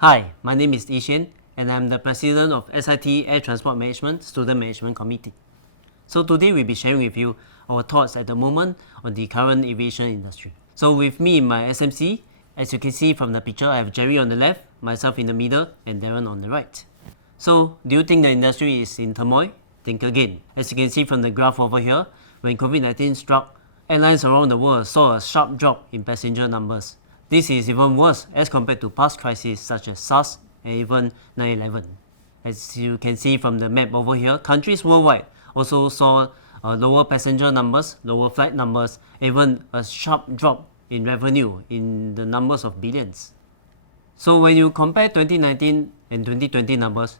Hi, my name is Yi and I'm the president of SIT Air Transport Management Student Management Committee. So today we'll be sharing with you our thoughts at the moment on the current aviation industry. So with me in my SMC, as you can see from the picture, I have Jerry on the left, myself in the middle, and Darren on the right. So do you think the industry is in turmoil? Think again. As you can see from the graph over here, when COVID-19 struck, airlines around the world saw a sharp drop in passenger numbers. This is even worse as compared to past crises such as SARS and even 9/11. As you can see from the map over here, countries worldwide also saw lower passenger numbers, lower flight numbers, even a sharp drop in revenue in the numbers of billions. So when you compare 2019 and 2020 numbers,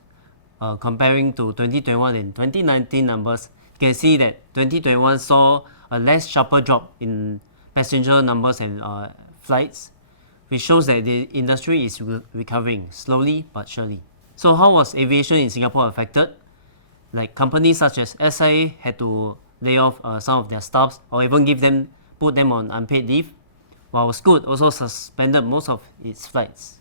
comparing to 2021 and 2019 numbers, you can see that 2021 saw a less sharper drop in passenger numbers and flights, which shows that the industry is recovering slowly but surely. So how was aviation in Singapore affected? Like companies such as SIA had to lay off some of their staffs or even put them on unpaid leave, while Scoot also suspended most of its flights.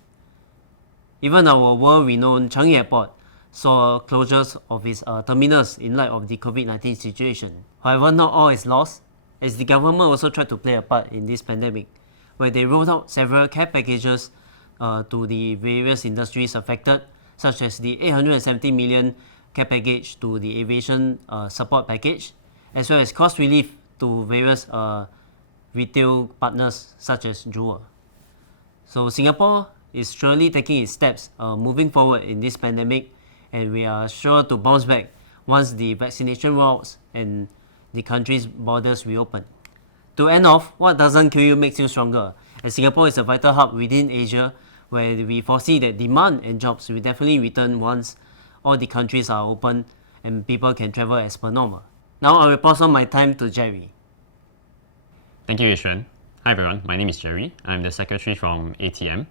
Even our world-renowned Changi Airport saw closures of its terminals in light of the COVID-19 situation. However, not all is lost, as the government also tried to play a part in this pandemic, where they rolled out several care packages to the various industries affected, such as the 870 million care package to the aviation support package, as well as cost relief to various retail partners such as Jewel. So Singapore is surely taking its steps moving forward in this pandemic, and we are sure to bounce back once the vaccination rollouts and the country's borders reopen. To end off, what doesn't kill you makes you stronger, and Singapore is a vital hub within Asia where we foresee that demand and jobs will definitely return once all the countries are open and people can travel as per normal. Now I will pass on my time to Jerry. Thank you, Yuan. Hi everyone, my name is Jerry. I'm the secretary from ATM,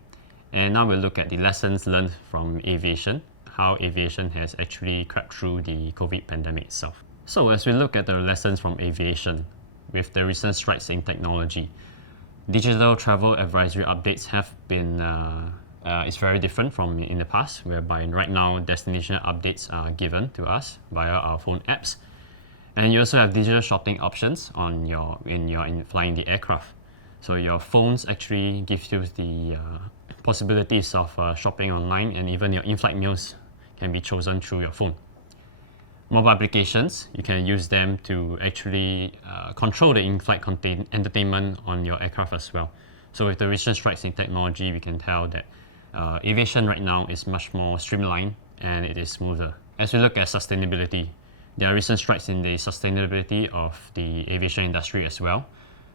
and now we'll look at the lessons learned from aviation, how aviation has actually crept through the COVID pandemic itself. So as we look at the lessons from aviation, with the recent strides in technology, digital travel advisory updates have been it's very different from in the past, whereby right now destination updates are given to us via our phone apps, and you also have digital shopping options on when you're flying the aircraft. So your phones actually gives you the possibilities of shopping online, and even your in-flight meals can be chosen through your phone. Mobile applications, you can use them to actually control the in-flight entertainment on your aircraft as well. So with the recent strides in technology, we can tell that aviation right now is much more streamlined and it is smoother. As we look at sustainability, there are recent strides in the sustainability of the aviation industry as well.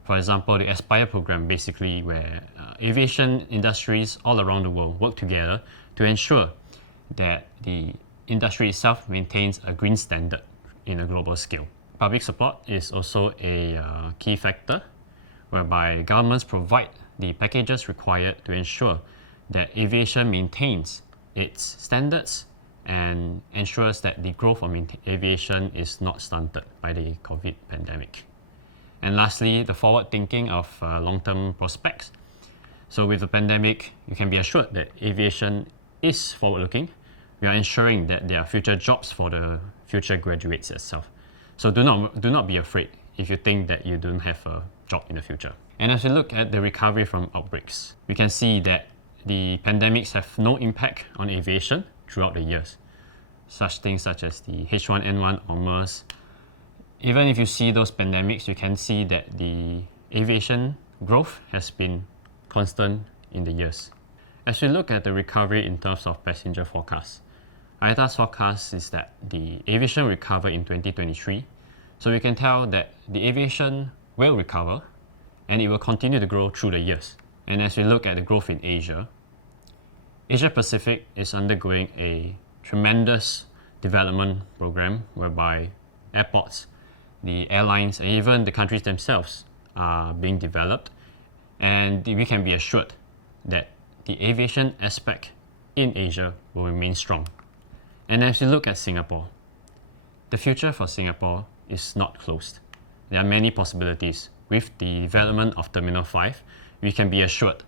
For example, the Aspire program, basically where aviation industries all around the world work together to ensure that the industry itself maintains a green standard in a global scale. Public support is also a key factor, whereby governments provide the packages required to ensure that aviation maintains its standards and ensures that the growth of aviation is not stunted by the COVID pandemic. And lastly, the forward thinking of long-term prospects. So with the pandemic, you can be assured that aviation is forward-looking. We are ensuring that there are future jobs for the future graduates itself. So do not be afraid if you think that you don't have a job in the future. And as we look at the recovery from outbreaks, we can see that the pandemics have no impact on aviation throughout the years. Such things such as the H1N1 or MERS. Even if you see those pandemics, you can see that the aviation growth has been constant in the years. As we look at the recovery in terms of passenger forecasts, IATA's forecast is that the aviation will recover in 2023. So we can tell that the aviation will recover and it will continue to grow through the years. And as we look at the growth in Asia, Asia Pacific is undergoing a tremendous development program whereby airports, the airlines, and even the countries themselves are being developed. And we can be assured that the aviation aspect in Asia will remain strong. And as we look at Singapore, the future for Singapore is not closed. There are many possibilities. With the development of Terminal 5, we can be assured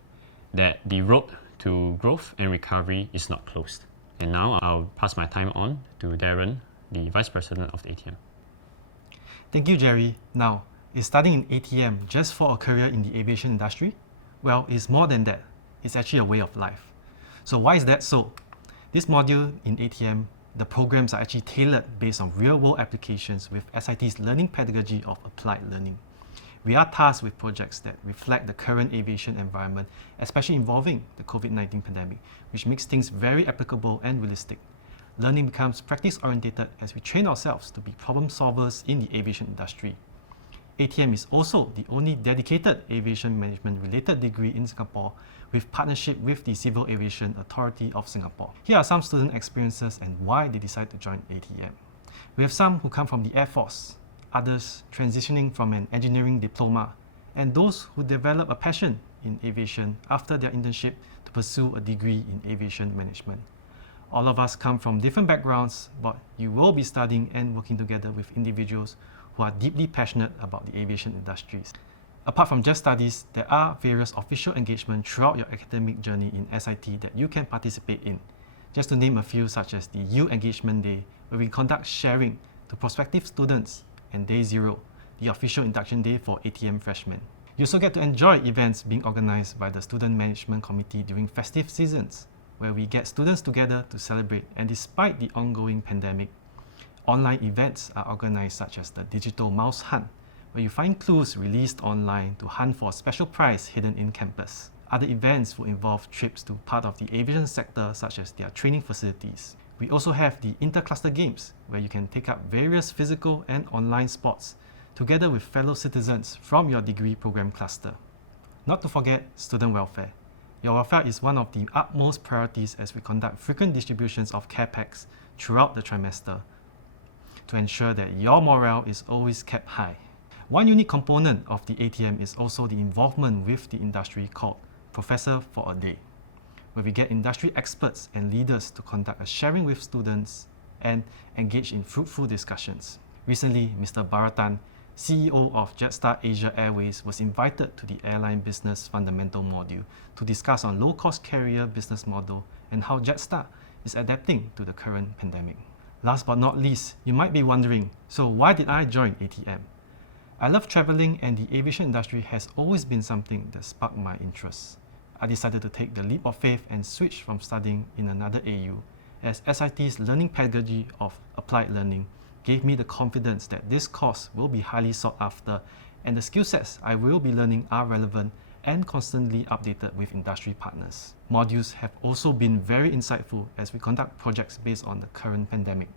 that the road to growth and recovery is not closed. And now I'll pass my time on to Darren, the Vice President of the ATM. Thank you, Jerry. Now, is studying in ATM just for a career in the aviation industry? Well, it's more than that. It's actually a way of life. So why is that so? This module in ATM, the programs are actually tailored based on real-world applications with SIT's learning pedagogy of applied learning. We are tasked with projects that reflect the current aviation environment, especially involving the COVID-19 pandemic, which makes things very applicable and realistic. Learning becomes practice-oriented as we train ourselves to be problem solvers in the aviation industry. ATM is also the only dedicated aviation management-related degree in Singapore with partnership with the Civil Aviation Authority of Singapore. Here are some student experiences and why they decide to join ATM. We have some who come from the Air Force, others transitioning from an engineering diploma, and those who develop a passion in aviation after their internship to pursue a degree in aviation management. All of us come from different backgrounds, but you will be studying and working together with individuals who are deeply passionate about the aviation industries. Apart from just studies, there are various official engagements throughout your academic journey in SIT that you can participate in. Just to name a few, such as the U Engagement Day, where we conduct sharing to prospective students, and Day Zero, the official induction day for ATM freshmen. You also get to enjoy events being organized by the Student Management Committee during festive seasons, where we get students together to celebrate, and despite the ongoing pandemic, online events are organized such as the Digital Mouse Hunt, where you find clues released online to hunt for a special prize hidden in campus. Other events will involve trips to part of the aviation sector such as their training facilities. We also have the Intercluster Games, where you can take up various physical and online sports together with fellow citizens from your degree program cluster. Not to forget student welfare. Your welfare is one of the utmost priorities as we conduct frequent distributions of care packs throughout the trimester to ensure that your morale is always kept high. One unique component of the ATM is also the involvement with the industry called Professor for a Day, where we get industry experts and leaders to conduct a sharing with students and engage in fruitful discussions. Recently, Mr. Bharatan, CEO of Jetstar Asia Airways, was invited to the Airline Business Fundamental module to discuss on low-cost carrier business model and how Jetstar is adapting to the current pandemic. Last but not least, you might be wondering, so why did I join ATM? I love traveling, and the aviation industry has always been something that sparked my interest. I decided to take the leap of faith and switch from studying in another AU, as SIT's learning pedagogy of applied learning gave me the confidence that this course will be highly sought after, and the skill sets I will be learning are relevant and constantly updated with industry partners. Modules have also been very insightful as we conduct projects based on the current pandemic.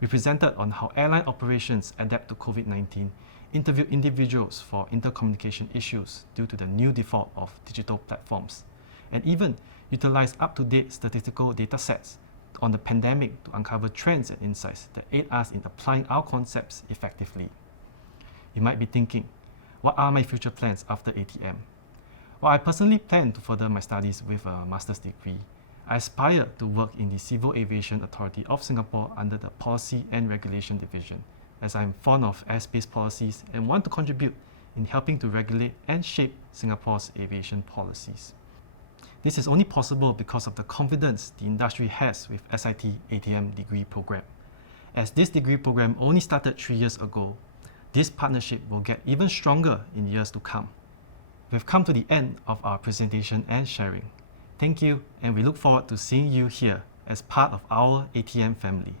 We presented on how airline operations adapt to COVID-19, interviewed individuals for intercommunication issues due to the new default of digital platforms, and even utilized up-to-date statistical data sets on the pandemic to uncover trends and insights that aid us in applying our concepts effectively. You might be thinking, what are my future plans after ATM? Well, I personally plan to further my studies with a master's degree. I aspire to work in the Civil Aviation Authority of Singapore under the Policy and Regulation Division, as I'm fond of airspace policies and want to contribute in helping to regulate and shape Singapore's aviation policies. This is only possible because of the confidence the industry has with SIT ATM degree program. As this degree program only started 3 years ago, this partnership will get even stronger in years to come. We've come to the end of our presentation and sharing. Thank you, and we look forward to seeing you here as part of our ATM family.